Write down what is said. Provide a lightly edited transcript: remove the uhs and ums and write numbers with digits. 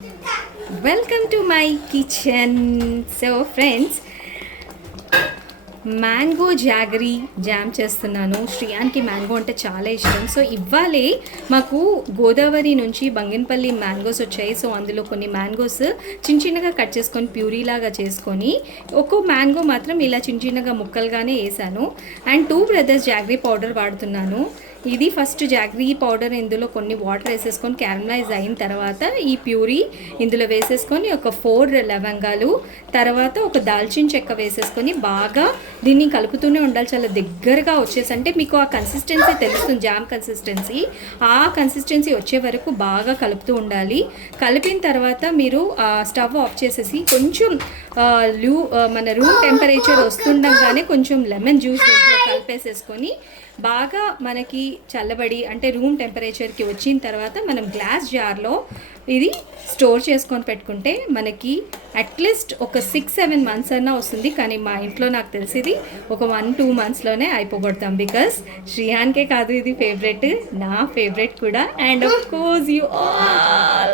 Welcome to my kitchen. So friends, mango jaggery jam చేస్తున్నాను. శ్రియాన్కి mango అంటే చాలా ఇష్టం. సో ఇవ్వాలే మాకు గోదావరి నుంచి బంగినపల్లి మ్యాంగోస్ వచ్చాయి. సో అందులో కొన్ని మ్యాంగోస్ చిన్న చిన్నగా కట్ చేసుకొని ప్యూరీలాగా చేసుకొని ఒక్కో మ్యాంగో మాత్రం ఇలా చిన్న చిన్నగా ముక్కలుగానే వేసాను. అండ్ 2 బ్రదర్స్ జాగరీ పౌడర్ వాడుతున్నాను. ఇది ఫస్ట్ జాగరీ పౌడర్ ఇందులో కొన్ని వాటర్ వేసేసుకొని క్యారమలైజ్ అయిన తర్వాత ఈ ప్యూరీ ఇందులో వేసేసుకొని ఒక 4 లవంగాలు, తర్వాత ఒక దాల్చిన చెక్క వేసేసుకొని బాగా దీన్ని కలుపుతూనే ఉండాలి. చాలా దగ్గరగా వచ్చేసి అంటే మీకు ఆ కన్సిస్టెన్సీ తెలుస్తుంది, జామ్ కన్సిస్టెన్సీ. ఆ కన్సిస్టెన్సీ వచ్చే వరకు బాగా కలుపుతూ ఉండాలి. కలిపిన తర్వాత మీరు స్టవ్ ఆఫ్ చేసేసి కొంచెం మన రూమ్ టెంపరేచర్ వస్తుండగానే కొంచెం లెమన్ జ్యూస్ దీంట్లో కలిపేసేసుకొని బాగా మనకి చల్లబడి అంటే రూమ్ టెంపరేచర్కి వచ్చిన తర్వాత మనం గ్లాస్ జార్లో ఇది స్టోర్ చేసుకొని పెట్టుకుంటే మనకి అట్లీస్ట్ ఒక 6-7 మంత్స్ అన్నా వస్తుంది. కానీ మా ఇంట్లో నాకు తెలిసింది ఒక 1-2 మంత్స్లోనే అయిపోగొడతాం. బికాస్ శ్రియాన్కే కాదు ఇది ఫేవరెట్, నా ఫేవరెట్ కూడా. And of course you all